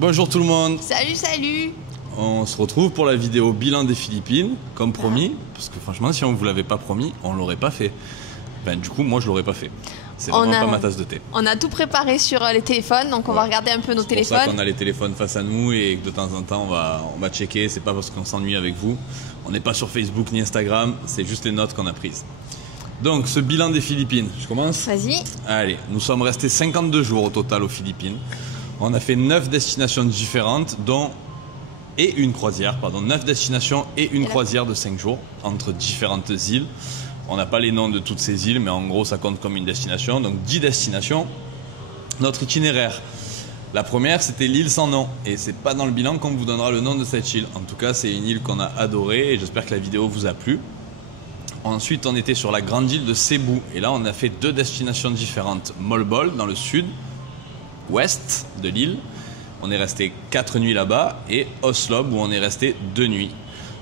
Bonjour tout le monde. Salut, salut. On se retrouve pour la vidéo bilan des Philippines, comme promis. Parce que franchement, si on ne vous l'avait pas promis, on ne l'aurait pas fait. Ben, du coup, moi, je ne l'aurais pas fait. C'est vraiment pas ma tasse de thé. On a tout préparé sur les téléphones, donc on va regarder un peu nos téléphones. C'est pour ça qu'on a les téléphones face à nous et que de temps en temps, on va checker. C'est pas parce qu'on s'ennuie avec vous. On n'est pas sur Facebook ni Instagram, c'est juste les notes qu'on a prises. Donc, ce bilan des Philippines, je commence? Vas-y. Allez, nous sommes restés 52 jours au total aux Philippines. On a fait 9 destinations différentes, et une croisière, pardon, 9 destinations et une croisière de 5 jours entre différentes îles. On n'a pas les noms de toutes ces îles, mais en gros, ça compte comme une destination. Donc 10 destinations. Notre itinéraire, la première, c'était l'île sans nom. Et c'est pas dans le bilan qu'on vous donnera le nom de cette île. En tout cas, c'est une île qu'on a adorée et j'espère que la vidéo vous a plu. Ensuite, on était sur la grande île de Cebu. Et là, on a fait 2 destinations différentes. Molbol, dans le sud, ouest de l'île. On est resté 4 nuits là-bas. Et Oslob, où on est resté 2 nuits.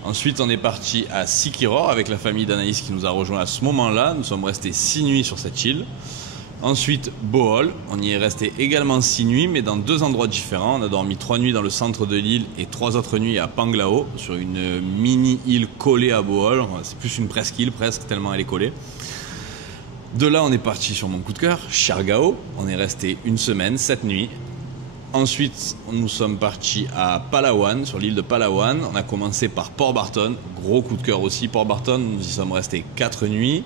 Ensuite, on est parti à Siquiror avec la famille d'Anaïs qui nous a rejoint à ce moment-là. Nous sommes restés 6 nuits sur cette île. Ensuite, Bohol. On y est resté également 6 nuits, mais dans 2 endroits différents. On a dormi 3 nuits dans le centre de l'île et 3 autres nuits à Panglao, sur une mini-île collée à Bohol. C'est plus une presqu'île, presque, tellement elle est collée. De là, on est parti sur mon coup de cœur, Siargao. On est resté 1 semaine, 7 nuits. Ensuite, nous sommes partis à Palawan, sur l'île de Palawan. On a commencé par Port Barton, gros coup de cœur aussi. Port Barton, nous y sommes restés 4 nuits.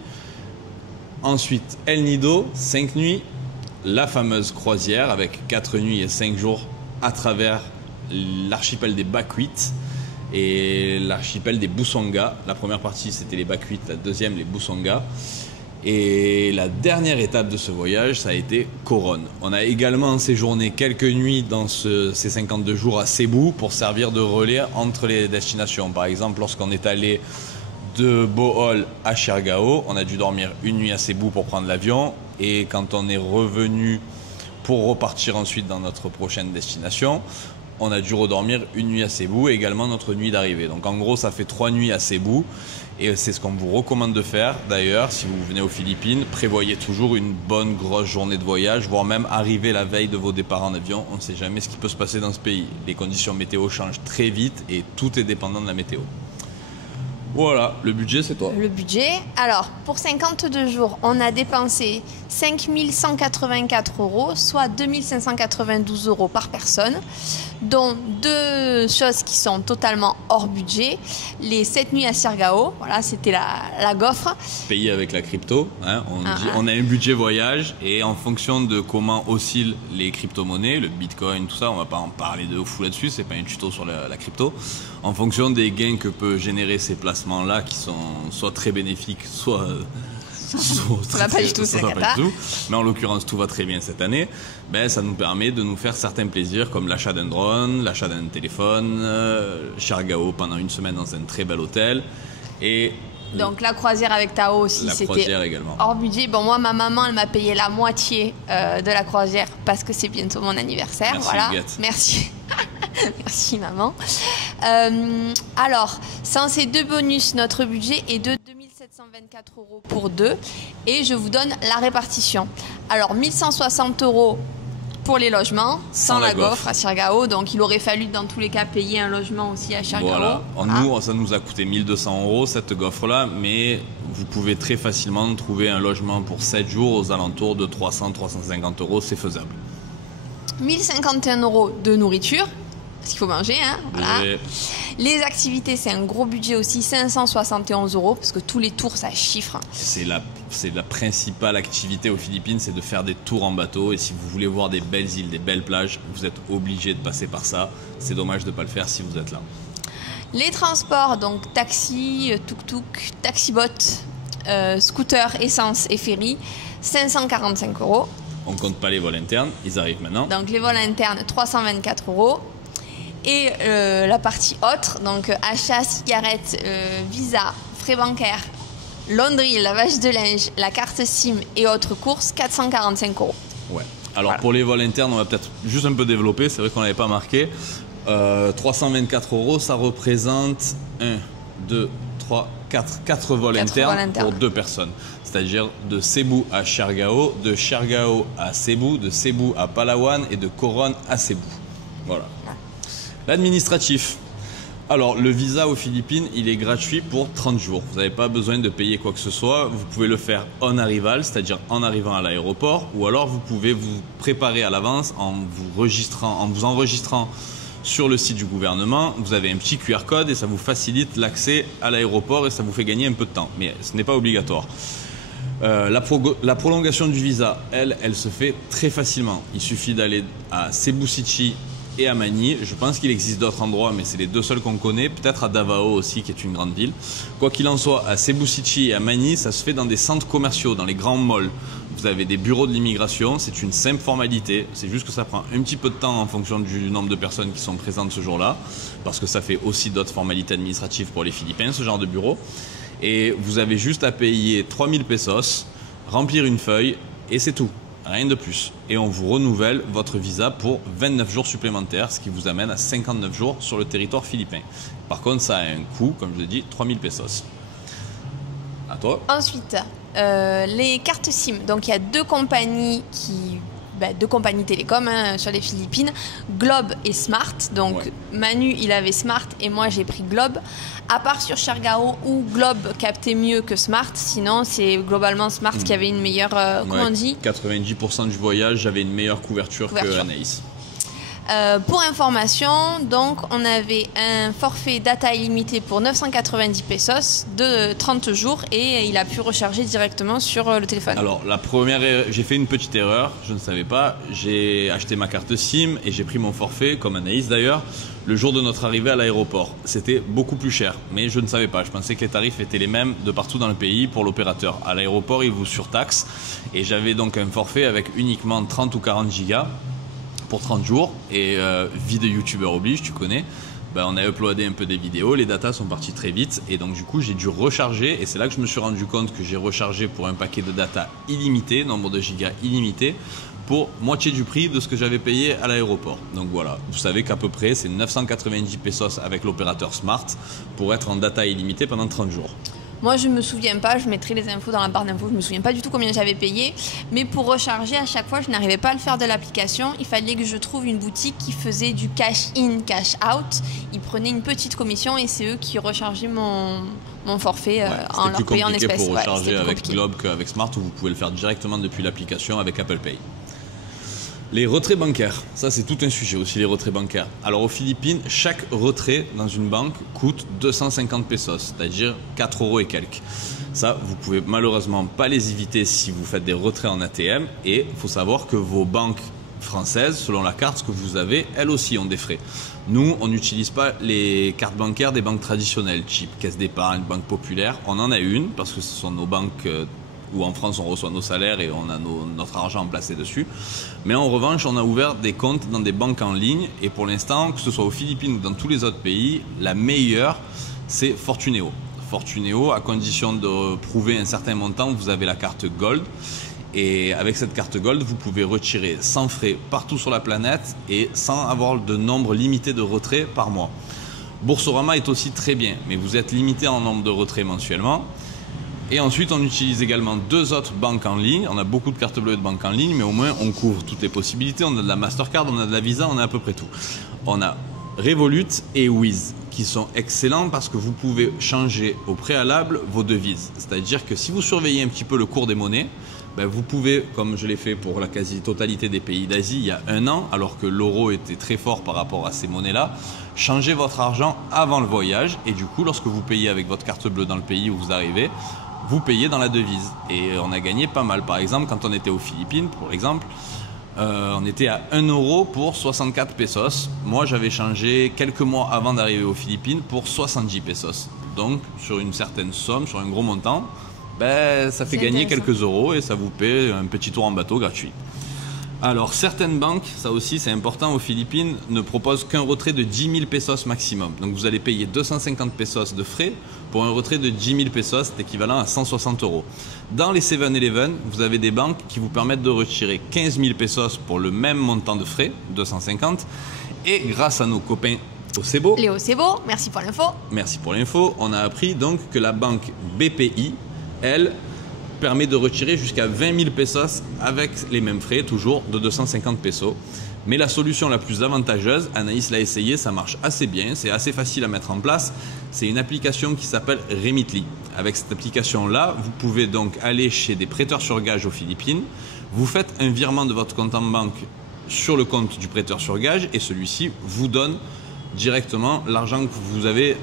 Ensuite, El Nido, 5 nuits. La fameuse croisière avec 4 nuits et 5 jours à travers l'archipel des Bakuit et l'archipel des Busonga. La première partie, c'était les Bakuit, la deuxième, les Busonga. Et la dernière étape de ce voyage, ça a été Coron. On a également séjourné quelques nuits dans ces 52 jours à Cebu pour servir de relais entre les destinations. Par exemple, lorsqu'on est allé de Bohol à Siargao, on a dû dormir 1 nuit à Cebu pour prendre l'avion. Et quand on est revenu pour repartir ensuite dans notre prochaine destination, on a dû redormir 1 nuit à Cebu et également notre nuit d'arrivée. Donc en gros, ça fait 3 nuits à Cebu. Et c'est ce qu'on vous recommande de faire. D'ailleurs, si vous venez aux Philippines, prévoyez toujours une bonne grosse journée de voyage, voire même arriver la veille de vos départs en avion. On ne sait jamais ce qui peut se passer dans ce pays. Les conditions météo changent très vite et tout est dépendant de la météo. Voilà, le budget, c'est toi. Le budget, alors pour 52 jours, on a dépensé 5 184 €, soit 2 592 € par personne, dont 2 choses qui sont totalement hors budget. Les 7 nuits à Siargao, voilà, c'était la gaufre. Payé avec la crypto, hein, on a un budget voyage et en fonction de comment oscillent les crypto-monnaies, le bitcoin, tout ça, on va pas en parler de fou là-dessus, c'est pas un tuto sur la crypto. En fonction des gains que peut générer ces placements-là qui sont soit très bénéfiques, soit ça va pas du tout, c'est cata. Mais en l'occurrence, tout va très bien cette année. Ben, ça nous permet de nous faire certains plaisirs comme l'achat d'un drone, l'achat d'un téléphone, Siargao pendant 1 semaine dans un très bel hôtel. Et donc la croisière avec Tao aussi, c'était hors budget. Bon, moi, ma maman, elle m'a payé la moitié de la croisière parce que c'est bientôt mon anniversaire. Merci, voilà. Huguette. Merci. Merci maman. Alors, sans ces 2 bonus, notre budget est de 2 724 € pour 2 et je vous donne la répartition. Alors, 1 160 € pour les logements, sans la gaufre à Siargao, donc il aurait fallu dans tous les cas payer un logement aussi à Siargao. Voilà, nous, ça nous a coûté 1 200 € cette gaufre-là, mais vous pouvez très facilement trouver un logement pour 7 jours aux alentours de 300-350 €, c'est faisable. 1 051 € de nourriture, parce qu'il faut manger, hein, voilà. Et les activités, c'est un gros budget aussi, 571 €, parce que tous les tours, ça chiffre. C'est la principale activité aux Philippines, c'est de faire des tours en bateau. Et si vous voulez voir des belles îles, des belles plages, vous êtes obligé de passer par ça. C'est dommage de ne pas le faire si vous êtes là. Les transports, donc taxi, tuk-tuk, taxi-bot, scooter, essence et ferry, 545 €. On compte pas les vols internes, ils arrivent maintenant. Donc les vols internes, 324 €. Et la partie autre, donc achat, cigarettes, visa, frais bancaires, laundry, lavage de linge, la carte SIM et autres courses, 445 €. Ouais. Alors voilà. Pour les vols internes, on va peut-être juste un peu développer, c'est vrai qu'on n'avait pas marqué. 324 €, ça représente 1, 2, 3, 4 vols internes pour 2 personnes. C'est-à-dire de Cebu à Siargao, de Siargao à Cebu, de Cebu à Palawan et de Coron à Cebu. Voilà. L'administratif. Alors, le visa aux Philippines, il est gratuit pour 30 jours. Vous n'avez pas besoin de payer quoi que ce soit. Vous pouvez le faire on arrival, c'est-à-dire en arrivant à l'aéroport, ou alors vous pouvez vous préparer à l'avance en vous enregistrant sur le site du gouvernement. Vous avez un petit QR code et ça vous facilite l'accès à l'aéroport et ça vous fait gagner un peu de temps. Mais ce n'est pas obligatoire. La prolongation du visa, elle se fait très facilement. Il suffit d'aller à Cebu City et à Manille. Je pense qu'il existe d'autres endroits, mais c'est les deux seuls qu'on connaît. Peut-être à Davao aussi, qui est une grande ville. Quoi qu'il en soit, à Cebu City et à Manille, ça se fait dans des centres commerciaux, dans les grands malls. Vous avez des bureaux de l'immigration, c'est une simple formalité. C'est juste que ça prend un petit peu de temps en fonction du nombre de personnes qui sont présentes ce jour-là, parce que ça fait aussi d'autres formalités administratives pour les Philippins, ce genre de bureau. Et vous avez juste à payer 3000 pesos, remplir une feuille, et c'est tout. Rien de plus. Et on vous renouvelle votre visa pour 29 jours supplémentaires, ce qui vous amène à 59 jours sur le territoire philippin. Par contre, ça a un coût, comme je l'ai dit, 3000 pesos. À toi. Ensuite, les cartes SIM. Donc, il y a deux compagnies télécom sur les Philippines, Globe et Smart. Donc, ouais. Manu, il avait Smart et moi, j'ai pris Globe. À part sur Siargao où Globe captait mieux que Smart, sinon c'est globalement Smart qui avait une meilleure, comment on dit 90% du voyage, j'avais une meilleure couverture. Que Anaïs. Pour information, donc on avait un forfait data illimité pour 990 pesos de 30 jours et il a pu recharger directement sur le téléphone. Alors la première, j'ai fait une petite erreur, je ne savais pas, j'ai acheté ma carte SIM et j'ai pris mon forfait, comme Anaïs d'ailleurs, le jour de notre arrivée à l'aéroport. C'était beaucoup plus cher, mais je ne savais pas, je pensais que les tarifs étaient les mêmes de partout dans le pays pour l'opérateur. À l'aéroport, il vous surtaxe et j'avais donc un forfait avec uniquement 30 ou 40 gigas. Pour 30 jours et vie de youtubeur oblige, tu connais, on a uploadé un peu des vidéos, les datas sont partis très vite et donc du coup j'ai dû recharger et c'est là que je me suis rendu compte que j'ai rechargé pour un paquet de data illimité, nombre de gigas illimité, pour moitié du prix de ce que j'avais payé à l'aéroport. Donc voilà, vous savez qu'à peu près c'est 990 pesos avec l'opérateur Smart pour être en data illimité pendant 30 jours. Moi, je ne me souviens pas, je mettrai les infos dans la barre d'infos, je ne me souviens pas du tout combien j'avais payé. Mais pour recharger, à chaque fois, je n'arrivais pas à le faire de l'application. Il fallait que je trouve une boutique qui faisait du cash in, cash out. Ils prenaient une petite commission et c'est eux qui rechargeaient mon forfait en leur payant en espèces. C'était plus compliqué pour recharger avec Globe qu'avec Smart où vous pouvez le faire directement depuis l'application avec Apple Pay. Les retraits bancaires, ça c'est tout un sujet aussi, les retraits bancaires. Alors aux Philippines, chaque retrait dans une banque coûte 250 pesos, c'est-à-dire 4 € et quelques. Ça, vous pouvez malheureusement pas les éviter si vous faites des retraits en ATM et il faut savoir que vos banques françaises, selon la carte que vous avez, elles aussi ont des frais. Nous, on n'utilise pas les cartes bancaires des banques traditionnelles, type Caisse d'épargne, Banque Populaire. On en a une parce que ce sont nos banques où en France on reçoit nos salaires et on a notre argent placé dessus. Mais en revanche, on a ouvert des comptes dans des banques en ligne et pour l'instant, que ce soit aux Philippines ou dans tous les autres pays, la meilleure, c'est Fortuneo. Fortuneo, à condition de prouver un certain montant, vous avez la carte Gold. Et avec cette carte Gold, vous pouvez retirer sans frais partout sur la planète et sans avoir de nombre limité de retraits par mois. Boursorama est aussi très bien, mais vous êtes limité en nombre de retraits mensuellement. Et ensuite, on utilise également deux autres banques en ligne. On a beaucoup de cartes bleues de banques en ligne, mais au moins, on couvre toutes les possibilités. On a de la Mastercard, on a de la Visa, on a à peu près tout. On a Revolut et Wiz, qui sont excellents parce que vous pouvez changer au préalable vos devises. C'est-à-dire que si vous surveillez un petit peu le cours des monnaies, vous pouvez, comme je l'ai fait pour la quasi-totalité des pays d'Asie il y a un an, alors que l'euro était très fort par rapport à ces monnaies-là, changer votre argent avant le voyage. Et du coup, lorsque vous payez avec votre carte bleue dans le pays où vous arrivez, vous payez dans la devise. Et on a gagné pas mal. Par exemple, quand on était aux Philippines, pour l'exemple, on était à 1 € pour 64 pesos. Moi, j'avais changé quelques mois avant d'arriver aux Philippines pour 70 pesos. Donc, sur une certaine somme, sur un gros montant, ça fait gagner quelques euros et ça vous paie un petit tour en bateau gratuit. Alors, certaines banques, ça aussi c'est important aux Philippines, ne proposent qu'un retrait de 10 000 pesos maximum. Donc, vous allez payer 250 pesos de frais pour un retrait de 10 000 pesos, c'est équivalent à 160 €. Dans les 7-Eleven, vous avez des banques qui vous permettent de retirer 15 000 pesos pour le même montant de frais, 250. Et grâce à nos copains au Cebo, Léo Cebo, merci pour l'info. Merci pour l'info. On a appris donc que la banque BPI, elle, permet de retirer jusqu'à 20 000 pesos avec les mêmes frais, toujours de 250 pesos. Mais la solution la plus avantageuse, Anaïs l'a essayé, ça marche assez bien, c'est assez facile à mettre en place. C'est une application qui s'appelle Remitly. Avec cette application-là, vous pouvez donc aller chez des prêteurs sur gage aux Philippines. Vous faites un virement de votre compte en banque sur le compte du prêteur sur gage et celui-ci vous donne directement l'argent que vous avez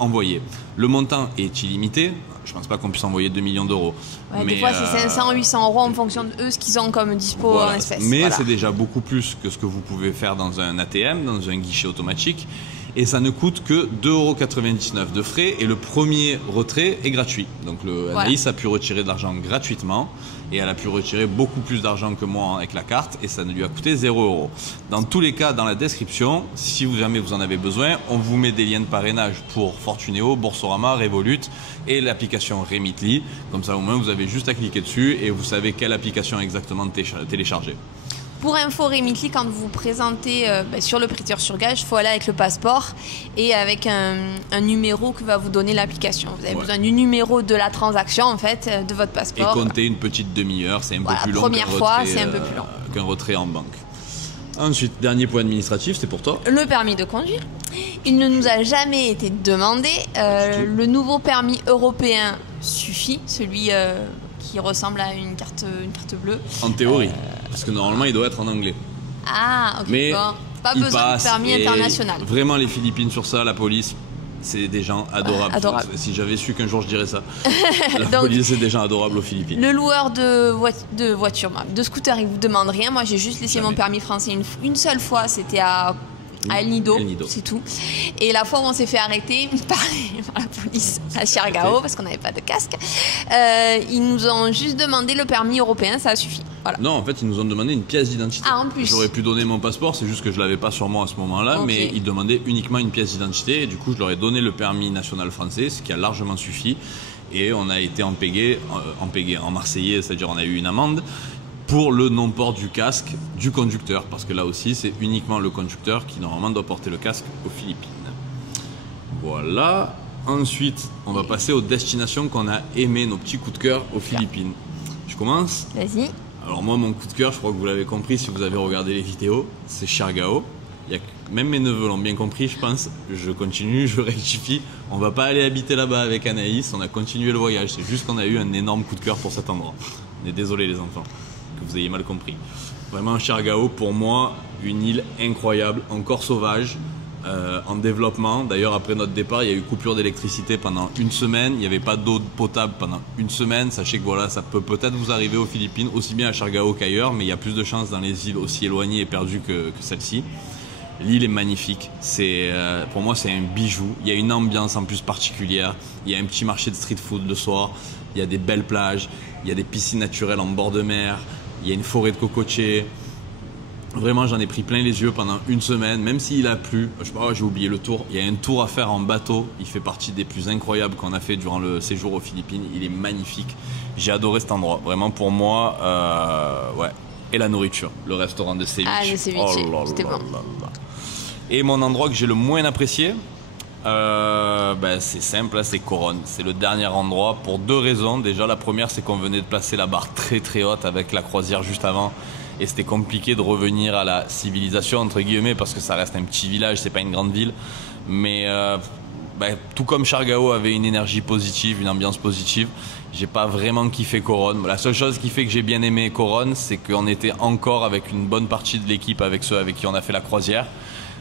envoyé. Le montant est illimité. Je ne pense pas qu'on puisse envoyer 2 millions d'euros. Ouais, des fois, c'est 500, 800 euros en fonction de eux, ce qu'ils ont comme dispo en espèces. Mais c'est déjà beaucoup plus que ce que vous pouvez faire dans un ATM, dans un guichet automatique. Et ça ne coûte que 2,99 € de frais. Et le premier retrait est gratuit. Donc Anaïs a pu retirer de l'argent gratuitement. Et elle a pu retirer beaucoup plus d'argent que moi avec la carte. Et ça ne lui a coûté 0 €. Dans tous les cas, dans la description, si jamais vous en avez besoin, on vous met des liens de parrainage pour Fortunéo, Boursorama, Revolut et l'application Remitly. Comme ça, au moins, vous avez juste à cliquer dessus et vous savez quelle application exactement télécharger. Pour info Remitly, quand vous vous présentez sur le prêteur sur gage, il faut aller avec le passeport et avec un numéro que va vous donner l'application. Vous avez besoin du numéro de la transaction, en fait, de votre passeport. Et compter une petite demi-heure, c'est un peu plus long qu'un retrait en banque. Ensuite, dernier point administratif, c'est pour toi. Le permis de conduire. Il ne nous a jamais été demandé. Le nouveau permis européen suffit, celui qui ressemble à une carte bleue. En théorie, parce que normalement il doit être en anglais. Ah, ok. Mais bon, pas besoin de permis international. Vraiment, les Philippines sur ça, la police, c'est des gens adorables. Si j'avais su qu'un jour je dirais ça. La police, c'est des gens adorables aux Philippines. Le loueur de voiture, de scooter, il vous demande rien. Moi, j'ai juste laissé mon permis français une seule fois. C'était à El Nido, c'est tout. Et la fois où on s'est fait arrêter par la police à Siargao, parce qu'on n'avait pas de casque, ils nous ont juste demandé le permis européen, ça a suffi. Voilà. Non, en fait, ils nous ont demandé une pièce d'identité. Ah, en plus. J'aurais pu donner mon passeport, c'est juste que je ne l'avais pas sur moi à ce moment-là, mais ils demandaient uniquement une pièce d'identité. Et du coup, je leur ai donné le permis national français, ce qui a largement suffi. Et on a été en marseillais, c'est-à-dire on a eu une amende pour le non-port du casque du conducteur, parce que là aussi c'est uniquement le conducteur qui normalement doit porter le casque aux Philippines. Voilà. Ensuite, on va passer aux destinations qu'on a aimées, nos petits coups de cœur aux Philippines. Je commence ? Vas-y. Alors moi, mon coup de cœur, je crois que vous l'avez compris si vous avez regardé les vidéos, c'est Siargao. Même mes neveux l'ont bien compris, je pense. Je continue, je rectifie. On va pas aller habiter là-bas avec Anaïs, on a continué le voyage. C'est juste qu'on a eu un énorme coup de cœur pour cet endroit. On est désolé les enfants, que vous ayez mal compris. Vraiment, Siargao, pour moi, une île incroyable, encore sauvage, en développement. D'ailleurs, après notre départ, il y a eu coupure d'électricité pendant une semaine. Il n'y avait pas d'eau potable pendant une semaine. Sachez que voilà, ça peut peut-être vous arriver aux Philippines, aussi bien à Siargao qu'ailleurs, mais il y a plus de chances dans les îles aussi éloignées et perdues que celle-ci. L'île est magnifique, pour moi c'est un bijou, il y a une ambiance en plus particulière, il y a un petit marché de street food le soir, il y a des belles plages, il y a des piscines naturelles en bord de mer, il y a une forêt de cocotiers. Vraiment j'en ai pris plein les yeux pendant une semaine, même s'il a plu, j'ai oublié le tour, il y a un tour à faire en bateau, il fait partie des plus incroyables qu'on a fait durant le séjour aux Philippines, il est magnifique, j'ai adoré cet endroit, vraiment pour moi, ouais. Et la nourriture, le restaurant de ceviche. Ah, le ceviche, c'était bon. Et mon endroit que j'ai le moins apprécié, c'est simple, c'est Coron. C'est le dernier endroit pour deux raisons. Déjà, la première, c'est qu'on venait de placer la barre très très haute avec la croisière juste avant. Et c'était compliqué de revenir à la civilisation, entre guillemets, parce que ça reste un petit village, c'est pas une grande ville. Mais tout comme Siargao avait une énergie positive, une ambiance positive, j'ai pas vraiment kiffé Coron. La seule chose qui fait que j'ai bien aimé Coron, c'est qu'on était encore avec une bonne partie de l'équipe, avec ceux avec qui on a fait la croisière,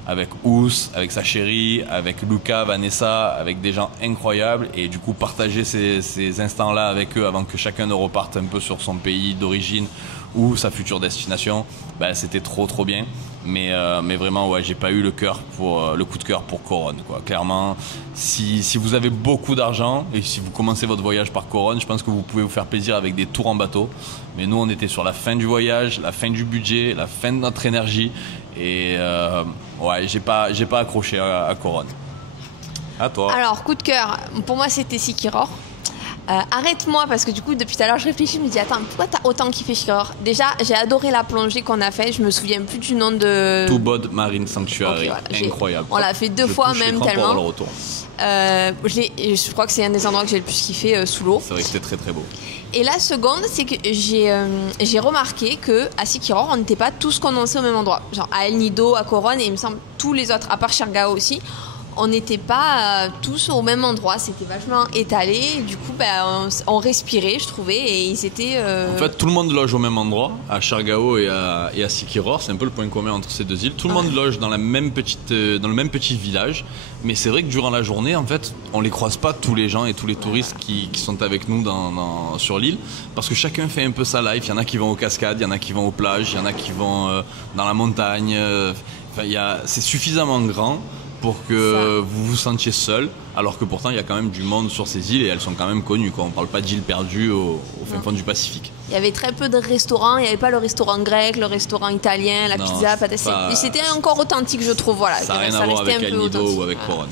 avec Ous, avec sa chérie, avec Luca, Vanessa, avec des gens incroyables, et du coup partager ces instants-là avec eux avant que chacun ne reparte un peu sur son pays d'origine ou sa future destination, c'était trop bien. Mais vraiment, ouais, j'ai pas eu le coup de cœur pour Coron, quoi. Clairement, si vous avez beaucoup d'argent et si vous commencez votre voyage par Coron, je pense que vous pouvez vous faire plaisir avec des tours en bateau. Mais nous, on était sur la fin du voyage, la fin du budget, la fin de notre énergie. Et ouais, j'ai pas accroché à Coron. À toi. Alors, coup de cœur, pour moi, c'était Sikiror. Arrête-moi, parce que du coup, depuis tout à l'heure, je réfléchis, je me dis, attends, pourquoi t'as autant kiffé Chicago? Déjà, j'ai adoré la plongée qu'on a faite, je me souviens plus du nom de... Toubod Marine Sanctuary, Okay, voilà, incroyable. On l'a fait 2 fois même, tellement. Le retour. Je crois que c'est un des endroits que j'ai le plus kiffé sous l'eau. C'est vrai que c'était très très beau. Et la seconde, c'est que j'ai remarqué qu'à Sikiror, on n'était pas tous condensés au même endroit. Genre à El Nido, à Coronne, et il me semble tous les autres, à part Chergao aussi, on n'était pas tous au même endroit. C'était vachement étalé. Et du coup, on respirait, je trouvais, et ils étaient... En fait, tout le monde loge au même endroit, à Chergao et à Sikiror. C'est un peu le point commun entre ces 2 îles. Tout le monde loge dans le même petit village. Mais c'est vrai que durant la journée, en fait, on les croise pas tous les gens et tous les touristes qui sont avec nous sur l'île, parce que chacun fait un peu sa life. Il y en a qui vont aux cascades, il y en a qui vont aux plages, il y en a qui vont dans la montagne. C'est suffisamment grand pour que vous vous sentiez seul, alors que pourtant il y a quand même du monde sur ces îles et elles sont quand même connues, quoi. On parle pas d'îles perdues au fin fond du Pacifique. Il y avait très peu de restaurants, il n'y avait pas le restaurant grec, le restaurant italien, la pizza, c'était encore authentique, je trouve. Voilà, ça n'a rien à voir avec El Nido ou avec Coronne.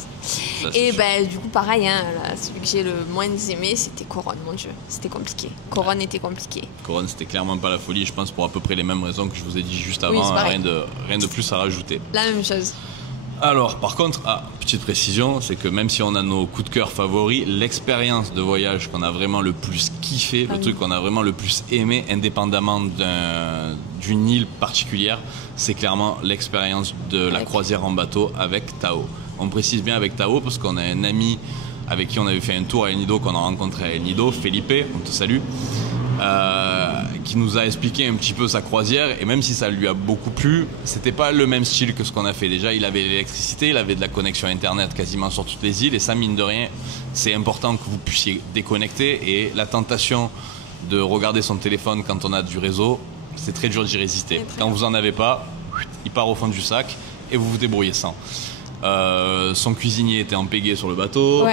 Et du coup pareil, celui que j'ai le moins aimé, c'était Coronne, mon Dieu, c'était compliqué. Coronne était compliqué. Coronne, c'était clairement pas la folie, je pense, pour à peu près les mêmes raisons que je vous ai dit juste avant, rien de plus à rajouter. La même chose. Alors, par contre, petite précision, c'est que même si on a nos coups de cœur favoris, l'expérience de voyage qu'on a vraiment le plus kiffé, le truc qu'on a vraiment le plus aimé, indépendamment d'une île particulière, c'est clairement l'expérience de la croisière en bateau avec Tao. On précise bien avec Tao parce qu'on a un ami avec qui on avait fait un tour à El Nido, qu'on a rencontré à El Nido, Felipe, on te salue, qui nous a expliqué un petit peu sa croisière, et même si ça lui a beaucoup plu, c'était pas le même style que ce qu'on a fait. Déjà, il avait l'électricité, il avait de la connexion internet quasiment sur toutes les îles, et ça, mine de rien, c'est important que vous puissiez déconnecter, et la tentation de regarder son téléphone quand on a du réseau, c'est très dur d'y résister. Quand vous en avez pas, il part au fond du sac et vous vous débrouillez sans. Son cuisinier était en pagaie sur le bateau,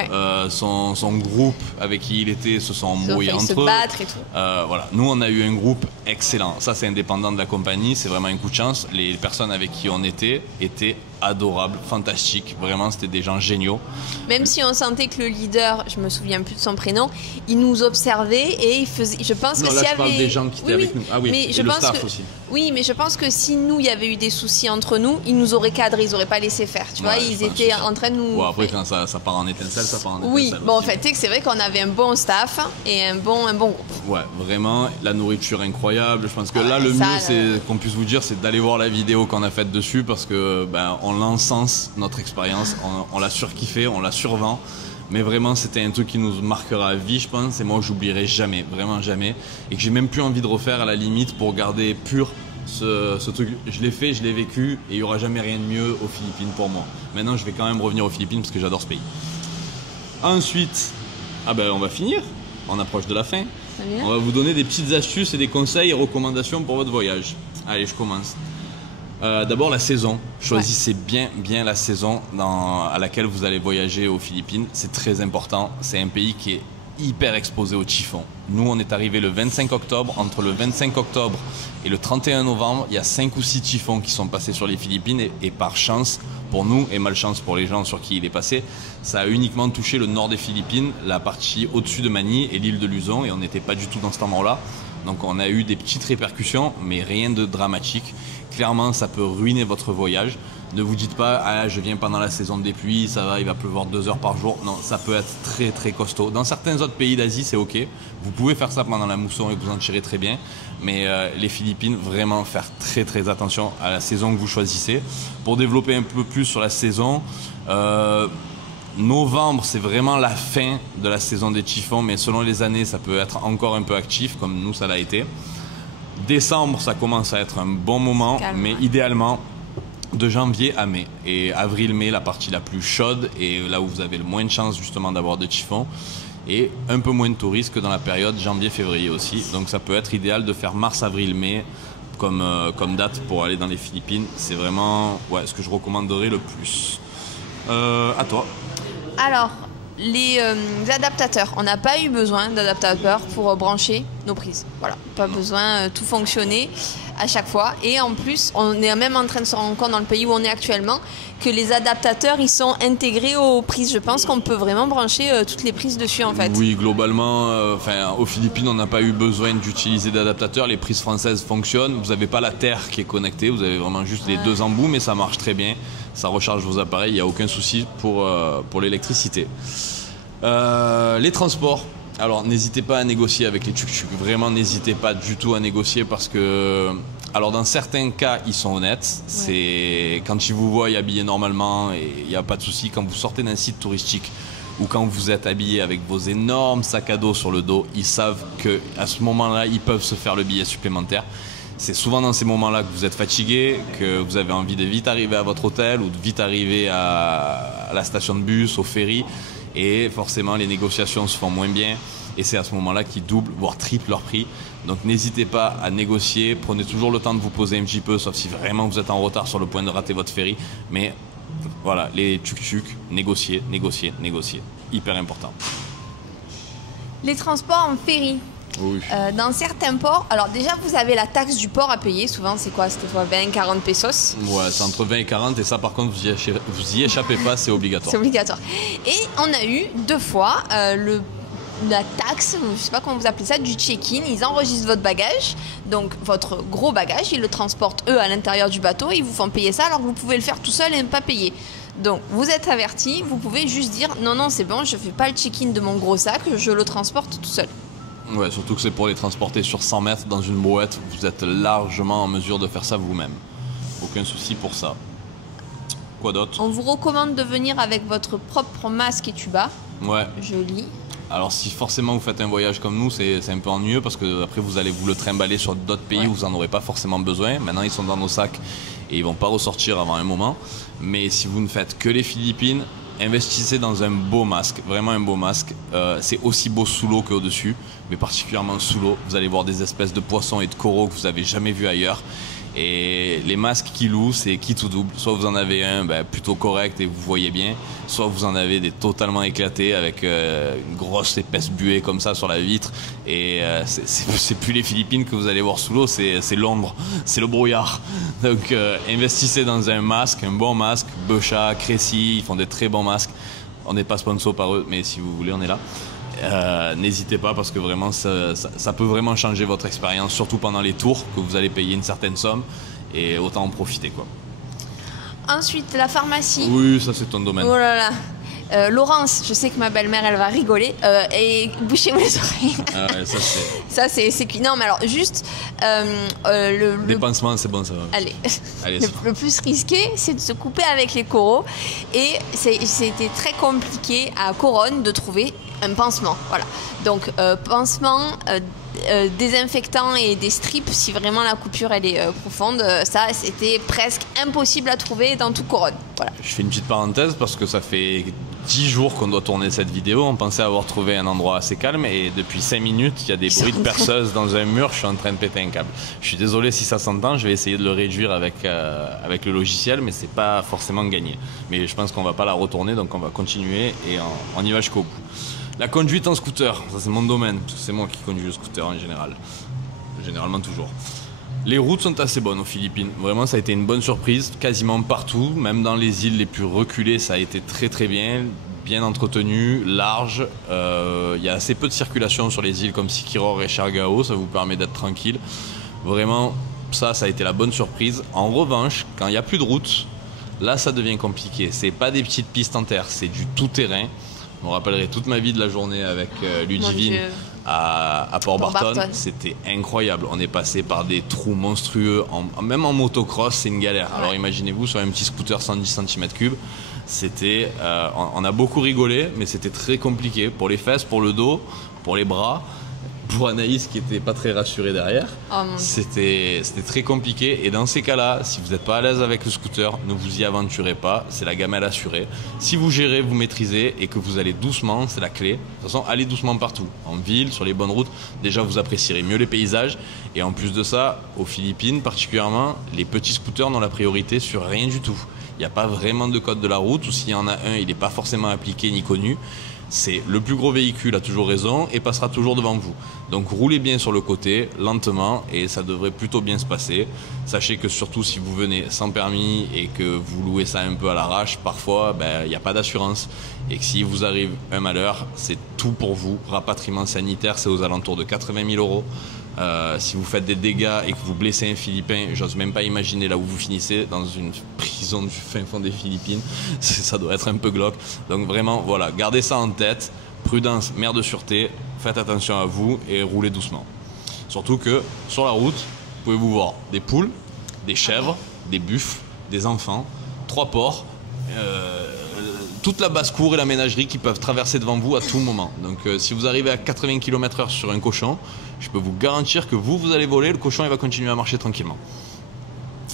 son groupe avec qui il était se sont embrouillés entre eux. Se battre et tout. Voilà. Nous, on a eu un groupe excellent. Ça, c'est indépendant de la compagnie, c'est vraiment un coup de chance. Les personnes avec qui on était étaient adorables, fantastiques. Vraiment, c'était des gens géniaux. Même si on sentait que le leader, je me souviens plus de son prénom, il nous observait et il faisait. Je pense que s'il y avait. Parle des gens qui étaient avec nous. Ah oui. Mais et le staff aussi. Oui, mais je pense que si nous, il y avait eu des soucis entre nous, ils nous auraient cadré, ils n'auraient pas laissé faire. Tu vois, ils étaient en train de nous. Bon, après, quand ça part en étincelle, ça part en étincelle. Oui, bon, en aussi. fait, c'est vrai qu'on avait un bon staff et un bon groupe. Ouais, vraiment, la nourriture incroyable. Je pense que là, le mieux, c'est qu'on puisse vous dire, c'est d'aller voir la vidéo qu'on a faite dessus, parce que on l'encense notre expérience, on l'a surkiffé, on la survend. Mais vraiment, c'était un truc qui nous marquera à vie, je pense, et moi, j'oublierai jamais, vraiment jamais, et que j'ai même plus envie de refaire à la limite pour garder pur ce truc. Je l'ai fait, je l'ai vécu, et il n'y aura jamais rien de mieux aux Philippines pour moi. Maintenant, je vais quand même revenir aux Philippines parce que j'adore ce pays. Ensuite, on va finir, on approche de la fin. On va vous donner des petites astuces et des conseils et recommandations pour votre voyage. Allez, je commence. D'abord, la saison. Choisissez bien la saison à laquelle vous allez voyager aux Philippines. C'est très important. C'est un pays qui est hyper exposé au typhon. Nous, on est arrivé le 25 octobre. Entre le 25 octobre et le 31 novembre, il y a 5 ou 6 typhons qui sont passés sur les Philippines. Et par chance pour nous et malchance pour les gens sur qui il est passé, ça a uniquement touché le nord des Philippines, la partie au-dessus de Manille et l'île de Luzon. Et on n'était pas du tout dans cet endroit-là. Donc on a eu des petites répercussions, mais rien de dramatique. Clairement, ça peut ruiner votre voyage. Ne vous dites pas, je viens pendant la saison des pluies, ça va, il va pleuvoir 2 heures par jour. Non, ça peut être très très costaud. Dans certains autres pays d'Asie, c'est ok. Vous pouvez faire ça pendant la mousson et vous en tirez très bien. Mais les Philippines, vraiment faire très très attention à la saison que vous choisissez. Pour développer un peu plus sur la saison, novembre, c'est vraiment la fin de la saison des typhons, mais selon les années, ça peut être encore un peu actif, comme nous, ça l'a été. Décembre, ça commence à être un bon moment, mais idéalement, de janvier à mai. Et avril-mai, la partie la plus chaude, et là où vous avez le moins de chances justement d'avoir de typhons, et un peu moins de touristes que dans la période janvier-février aussi. Donc ça peut être idéal de faire mars-avril-mai comme date pour aller dans les Philippines. C'est vraiment ce que je recommanderais le plus. À toi. Alors, les adaptateurs, on n'a pas eu besoin d'adaptateurs pour brancher nos prises. Voilà, pas besoin, tout fonctionnait. à chaque fois. Et en plus, on est même en train de se rendre compte dans le pays où on est actuellement que les adaptateurs, ils sont intégrés aux prises. Je pense qu'on peut vraiment brancher toutes les prises dessus en fait. Oui, globalement, aux Philippines, on n'a pas eu besoin d'utiliser d'adaptateurs. Les prises françaises fonctionnent. Vous n'avez pas la terre qui est connectée. Vous avez vraiment juste les deux embouts, mais ça marche très bien. Ça recharge vos appareils. Il n'y a aucun souci pour l'électricité. Les transports. Alors, n'hésitez pas à négocier avec les tuk-tuk. Vraiment, n'hésitez pas du tout à négocier parce que... Alors, dans certains cas, ils sont honnêtes. C'est quand ils vous voient habillés normalement et il n'y a pas de souci. Quand vous sortez d'un site touristique ou quand vous êtes habillé avec vos énormes sacs à dos sur le dos, ils savent qu'à ce moment-là, ils peuvent se faire le billet supplémentaire. C'est souvent dans ces moments-là que vous êtes fatigué, que vous avez envie de vite arriver à votre hôtel ou de vite arriver à la station de bus, au ferry. Et forcément, les négociations se font moins bien. Et c'est à ce moment-là qu'ils doublent, voire triplent leur prix. Donc n'hésitez pas à négocier. Prenez toujours le temps de vous poser un petit peu, sauf si vraiment vous êtes en retard sur le point de rater votre ferry. Mais voilà, les tuk-tuk, négociez, négociez, négociez. Hyper important. Les transports en ferry. Oui. Dans certains ports, alors déjà vous avez la taxe du port à payer, souvent c'est quoi? C'était 20, 40 pesos. Ouais, c'est entre 20 et 40 et ça par contre vous y échappez pas, c'est obligatoire. C'est obligatoire. Et on a eu 2 fois la taxe, je sais pas comment vous appelez ça, du check-in. Ils enregistrent votre bagage, donc votre gros bagage, ils le transportent eux à l'intérieur du bateau et ils vous font payer ça alors que vous pouvez le faire tout seul et ne pas payer. Donc vous êtes avertis, vous pouvez juste dire non c'est bon, je fais pas le check-in de mon gros sac, je le transporte tout seul. Ouais, surtout que c'est pour les transporter sur 100 mètres dans une brouette, vous êtes largement en mesure de faire ça vous-même. Aucun souci pour ça. Quoi d'autre? On vous recommande de venir avec votre propre masque et tuba. Ouais. Joli. Alors si forcément vous faites un voyage comme nous, c'est un peu ennuyeux parce que après vous allez vous le trimballer sur d'autres pays où vous n'en aurez pas forcément besoin. Maintenant ils sont dans nos sacs et ils vont pas ressortir avant un moment. Mais si vous ne faites que les Philippines, investissez dans un beau masque, vraiment un beau masque. C'est aussi beau sous l'eau qu'au-dessus, mais particulièrement sous l'eau. Vous allez voir des espèces de poissons et de coraux que vous n'avez jamais vus ailleurs. Et les masques qu'ils louent, c'est qui tout double. Soit vous en avez un plutôt correct et vous voyez bien, soit vous en avez des totalement éclatés avec une grosse épaisse buée comme ça sur la vitre. Et c'est plus les Philippines que vous allez voir sous l'eau, c'est Londres, c'est le brouillard. Donc investissez dans un masque, un bon masque. Beucha, Crécy, ils font des très bons masques. On n'est pas sponsor par eux, mais si vous voulez, on est là. N'hésitez pas parce que vraiment ça peut vraiment changer votre expérience, surtout pendant les tours que vous allez payer une certaine somme et autant en profiter quoi. Ensuite la pharmacie. Oui, ça c'est ton domaine. Oh là là. Laurence, je sais que ma belle-mère elle va rigoler et bouchez-vous les oreilles. Ah ouais, ça c'est cuit. Non mais alors juste les pansements c'est bon ça va. Allez Allez le plus risqué c'est de se couper avec les coraux et c'était très compliqué à Coronne de trouver un pansement. Voilà. Donc pansement, désinfectant et des strips si vraiment la coupure elle est profonde. Ça c'était presque impossible à trouver dans tout Coronne. Voilà. Je fais une petite parenthèse parce que ça fait 10 jours qu'on doit tourner cette vidéo. On pensait avoir trouvé un endroit assez calme et depuis 5 minutes, il y a des bruits de perceuse dans un mur. Je suis en train de péter un câble. Je suis désolé si ça s'entend. Je vais essayer de le réduire avec le logiciel, mais c'est pas forcément gagné. Mais je pense qu'on va pas la retourner, donc on va continuer et on y va jusqu'au bout. La conduite en scooter, ça c'est mon domaine. C'est moi qui conduis le scooter en général. Généralement toujours. Les routes sont assez bonnes aux Philippines. Vraiment, ça a été une bonne surprise, quasiment partout. Même dans les îles les plus reculées, ça a été très très bien entretenu, large. Il y a assez peu de circulation sur les îles comme Siquiror et Siargao, ça vous permet d'être tranquille. Vraiment, ça a été la bonne surprise. En revanche, quand il n'y a plus de route, là ça devient compliqué. C'est pas des petites pistes en terre, c'est du tout-terrain. Je me rappellerai toute ma vie de la journée avec Ludivine à Port Barton. C'était incroyable. On est passé par des trous monstrueux. Même en motocross, c'est une galère. Ouais. Alors imaginez-vous sur un petit scooter 110 cm3. C'était, on a beaucoup rigolé, mais c'était très compliqué. Pour les fesses, pour le dos, pour les bras. Pour Anaïs qui était pas très rassurée derrière, c'était très compliqué. Et dans ces cas-là, si vous n'êtes pas à l'aise avec le scooter, ne vous y aventurez pas. C'est la gamelle assurée. Si vous gérez, vous maîtrisez et que vous allez doucement, c'est la clé. De toute façon, allez doucement partout. En ville, sur les bonnes routes, déjà vous apprécierez mieux les paysages. Et en plus de ça, aux Philippines particulièrement, les petits scooters n'ont la priorité sur rien du tout. Il n'y a pas vraiment de code de la route, ou s'il y en a un, il n'est pas forcément appliqué ni connu. c'est le plus gros véhicule a toujours raison et passera toujours devant vous. Donc roulez bien sur le côté, lentement, et ça devrait plutôt bien se passer. Sachez que surtout si vous venez sans permis et que vous louez ça un peu à l'arrache, parfois il n'y a pas d'assurance et que si vous arrive un malheur, c'est tout pour vous. Rapatriement sanitaire, c'est aux alentours de 80 000 €. Si vous faites des dégâts et que vous blessez un Philippin, j'ose même pas imaginer là où vous finissez, dans une prison du fin fond des Philippines. Ça doit être un peu glauque. Donc vraiment, voilà, gardez ça en tête. Prudence, mère de sûreté, faites attention à vous et roulez doucement. Surtout que sur la route, vous pouvez vous voir des poules, des chèvres, des buffles, des enfants, 3 porcs, toute la basse-cour et la ménagerie qui peuvent traverser devant vous à tout moment. Donc si vous arrivez à 80 km/h sur un cochon, je peux vous garantir que vous allez voler, le cochon il va continuer à marcher tranquillement.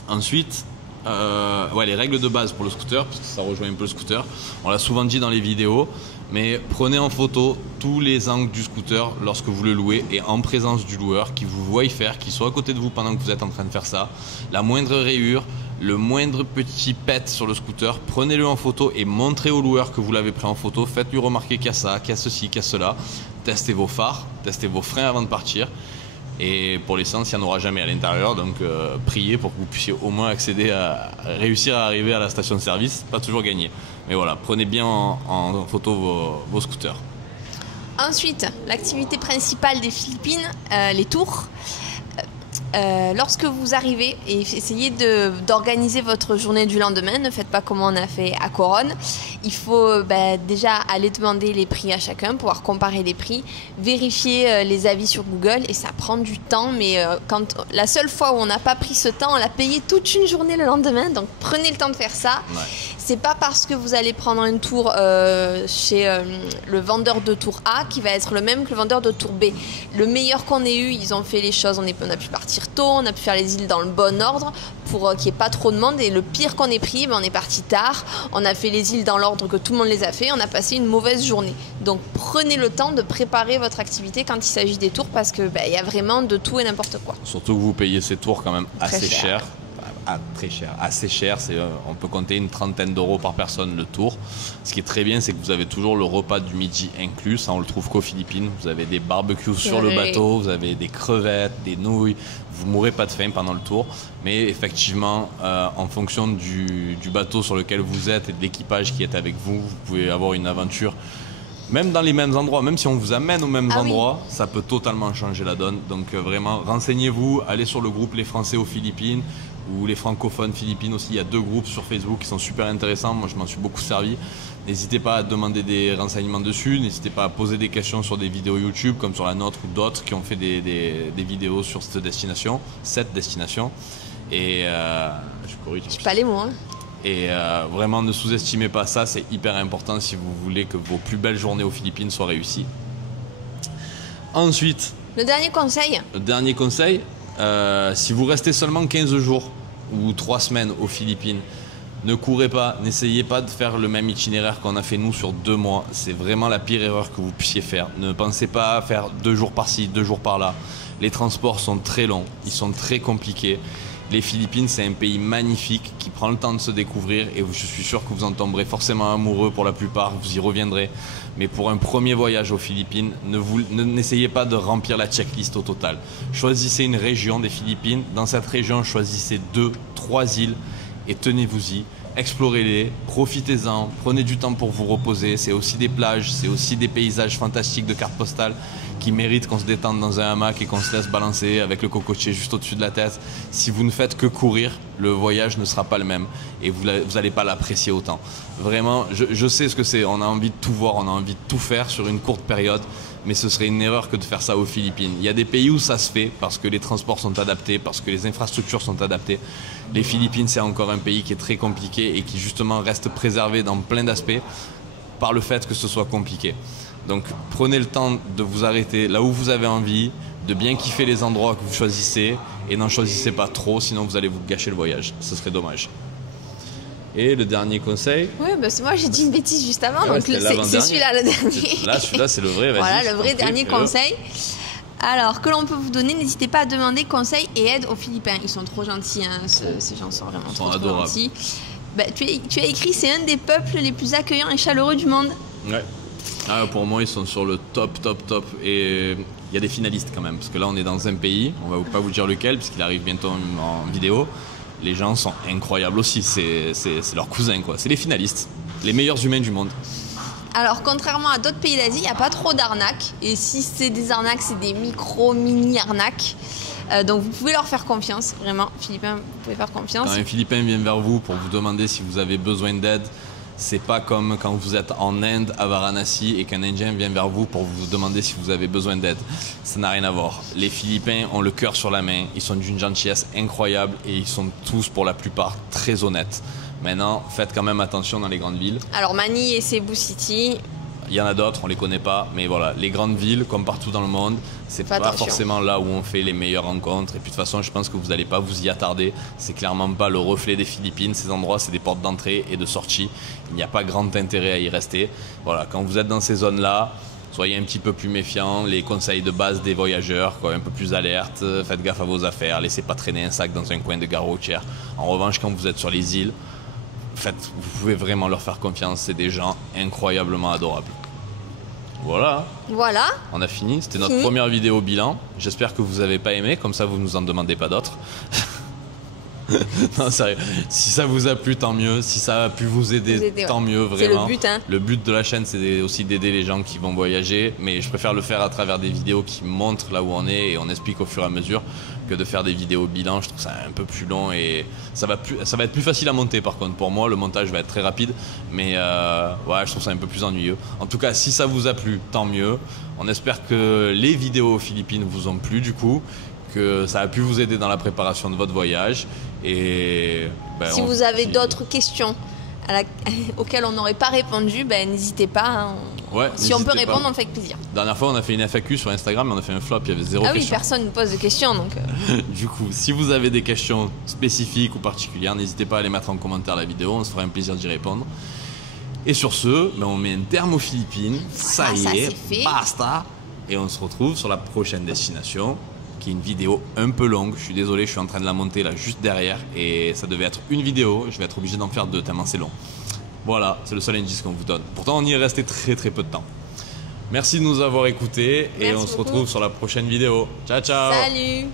Ensuite, les règles de base pour le scooter, parce que ça rejoint un peu le scooter, on l'a souvent dit dans les vidéos, mais prenez en photo tous les angles du scooter lorsque vous le louez et en présence du loueur qui vous voit y faire, qui soit à côté de vous pendant que vous êtes en train de faire ça. La moindre rayure, le moindre petit pet sur le scooter, prenez-le en photo et montrez au loueur que vous l'avez pris en photo. Faites-lui remarquer qu'il y a ça, qu'il y a ceci, qu'il y a cela. Testez vos phares, testez vos freins avant de partir. Et pour l'essence, il n'y en aura jamais à l'intérieur, donc priez pour que vous puissiez au moins réussir à arriver à la station de service, pas toujours gagné. Mais voilà, prenez bien en photo vos scooters. Ensuite, l'activité principale des Philippines, les tours. Lorsque vous arrivez, et essayez d'organiser votre journée du lendemain, ne faites pas comme on a fait à Coronne. Il faut déjà aller demander les prix à chacun, pouvoir comparer les prix, vérifier les avis sur Google, et ça prend du temps, mais la seule fois où on n'a pas pris ce temps, on l'a payé toute une journée le lendemain, donc prenez le temps de faire ça. Ouais. C'est pas parce que vous allez prendre un tour chez le vendeur de tour A qui va être le même que le vendeur de tour B. Le meilleur qu'on ait eu, ils ont fait les choses, on a pu partir tôt, on a pu faire les îles dans le bon ordre pour qu'il n'y ait pas trop de monde, et le pire qu'on ait pris, on est parti tard, on a fait les îles dans l'ordre que tout le monde les a fait, on a passé une mauvaise journée. Donc prenez le temps de préparer votre activité quand il s'agit des tours, parce que y a vraiment de tout et n'importe quoi. Surtout que vous payez ces tours quand même assez cher. Très cher, assez cher, on peut compter une 30aine d'euros par personne le tour. Ce qui est très bien, c'est que vous avez toujours le repas du midi inclus, ça on le trouve qu'aux Philippines. Vous avez des barbecues sur le bateau, vous avez des crevettes, des nouilles, vous mourrez pas de faim pendant le tour. Mais effectivement, en fonction du bateau sur lequel vous êtes et de l'équipage qui est avec vous, vous pouvez avoir une aventure. Même dans les mêmes endroits, même si on vous amène aux mêmes endroits, ça peut totalement changer la donne. Donc vraiment, renseignez-vous, allez sur le groupe Les Français aux Philippines ou les francophones Philippines aussi. Il y a 2 groupes sur Facebook qui sont super intéressants. Moi, je m'en suis beaucoup servi. N'hésitez pas à demander des renseignements dessus. N'hésitez pas à poser des questions sur des vidéos YouTube comme sur la nôtre ou d'autres qui ont fait des vidéos sur cette destination. Et je sais pas les mots, hein. Et vraiment, ne sous-estimez pas ça, c'est hyper important si vous voulez que vos plus belles journées aux Philippines soient réussies. Ensuite, le dernier conseil, si vous restez seulement 15 jours ou 3 semaines aux Philippines, ne courez pas, n'essayez pas de faire le même itinéraire qu'on a fait nous sur 2 mois. C'est vraiment la pire erreur que vous puissiez faire. Ne pensez pas à faire 2 jours par-ci, 2 jours par-là. Les transports sont très longs, ils sont très compliqués. Les Philippines, c'est un pays magnifique qui prend le temps de se découvrir, et je suis sûr que vous en tomberez forcément amoureux pour la plupart, vous y reviendrez. Mais pour un premier voyage aux Philippines, n'essayez pas de remplir la checklist au total. Choisissez une région des Philippines. Dans cette région, choisissez 2, 3 îles et tenez-vous-y. Explorez-les, profitez-en, prenez du temps pour vous reposer. C'est aussi des plages, c'est aussi des paysages fantastiques de cartes postales qui méritent qu'on se détende dans un hamac et qu'on se laisse balancer avec le cocotier juste au-dessus de la tête. Si vous ne faites que courir, le voyage ne sera pas le même et vous n'allez pas l'apprécier autant. Vraiment, je sais ce que c'est. On a envie de tout voir, on a envie de tout faire sur une courte période, mais ce serait une erreur que de faire ça aux Philippines. Il y a des pays où ça se fait parce que les transports sont adaptés, parce que les infrastructures sont adaptées. Les Philippines, c'est encore un pays qui est très compliqué et qui justement reste préservé dans plein d'aspects par le fait que ce soit compliqué. Donc prenez le temps de vous arrêter là où vous avez envie, de bien kiffer les endroits que vous choisissez et n'en choisissez pas trop, sinon vous allez vous gâcher le voyage. Ce serait dommage. Et le dernier conseil. Oui, moi j'ai dit une bêtise juste avant, donc c'est celui-là le dernier. Là, celui-là c'est le vrai. Voilà, le vrai dernier conseil. Alors, que l'on peut vous donner, n'hésitez pas à demander conseil et aide aux Philippins. Ils sont trop gentils, hein, ces gens sont vraiment trop gentils. Tu as écrit, c'est un des peuples les plus accueillants et chaleureux du monde. Ouais. Ah, pour moi, ils sont sur le top. Et il y a des finalistes quand même. Parce que là, on est dans un pays, on va pas vous dire lequel, puisqu'il arrive bientôt en vidéo. Les gens sont incroyables aussi. C'est leurs cousins, quoi. C'est les finalistes. Les meilleurs humains du monde. Alors, contrairement à d'autres pays d'Asie, il n'y a pas trop d'arnaques. Et si c'est des arnaques, c'est des mini arnaques. Donc, vous pouvez leur faire confiance. Vraiment, Philippins, vous pouvez faire confiance. Quand un Philippin vient vers vous pour vous demander si vous avez besoin d'aide, c'est pas comme quand vous êtes en Inde, à Varanasi, et qu'un Indien vient vers vous pour vous demander si vous avez besoin d'aide. Ça n'a rien à voir. Les Philippins ont le cœur sur la main, ils sont d'une gentillesse incroyable et ils sont tous, pour la plupart, très honnêtes. Maintenant, faites quand même attention dans les grandes villes. Alors, Manille et Cebu City... Il y en a d'autres, on les connaît pas, mais voilà, les grandes villes, comme partout dans le monde, c'est pas forcément là où on fait les meilleures rencontres. Et puis de toute façon, je pense que vous n'allez pas vous y attarder. C'est clairement pas le reflet des Philippines. Ces endroits, c'est des portes d'entrée et de sortie. Il n'y a pas grand intérêt à y rester. Voilà, quand vous êtes dans ces zones-là, soyez un petit peu plus méfiants. Les conseils de base des voyageurs, quoi, un peu plus alerte. Faites gaffe à vos affaires. Laissez pas traîner un sac dans un coin de gare routière. En revanche, quand vous êtes sur les îles, vous pouvez vraiment leur faire confiance. C'est des gens incroyablement adorables. Voilà. On a fini. C'était notre première vidéo bilan. J'espère que vous n'avez pas aimé. Comme ça, vous ne nous en demandez pas d'autres. Non, sérieux. Si ça vous a plu, tant mieux. Si ça a pu vous aider, tant mieux, vraiment. C'est le but, hein. Le but de la chaîne, c'est aussi d'aider les gens qui vont voyager. Mais je préfère le faire à travers des vidéos qui montrent là où on est et on explique au fur et à mesure que de faire des vidéos bilan. Je trouve ça un peu plus long et ça va être plus facile à monter par contre. Pour moi, le montage va être très rapide. Mais ouais, je trouve ça un peu plus ennuyeux. En tout cas, si ça vous a plu, tant mieux. On espère que les vidéos aux Philippines vous ont plu du coup, que ça a pu vous aider dans la préparation de votre voyage. Et si vous avez d'autres questions auxquelles on n'aurait pas répondu, n'hésitez pas. Hein. Ouais, si on peut répondre, on le fait avec plaisir. La dernière fois, on a fait une FAQ sur Instagram, mais on a fait un flop, il y avait zéro question. Ah oui, personne ne pose de questions. Donc Du coup, si vous avez des questions spécifiques ou particulières, n'hésitez pas à les mettre en commentaire la vidéo, on se fera un plaisir d'y répondre. Et sur ce, on met un terme aux Philippines. Ça y est, basta. Et on se retrouve sur la prochaine destination, qui est une vidéo un peu longue. Je suis désolé, je suis en train de la monter là juste derrière et ça devait être une vidéo. Je vais être obligé d'en faire deux tellement c'est long. Voilà, c'est le seul indice qu'on vous donne. Pourtant, on y est resté très peu de temps. Merci de nous avoir écoutés et on se retrouve sur la prochaine vidéo. Ciao, ciao. Salut.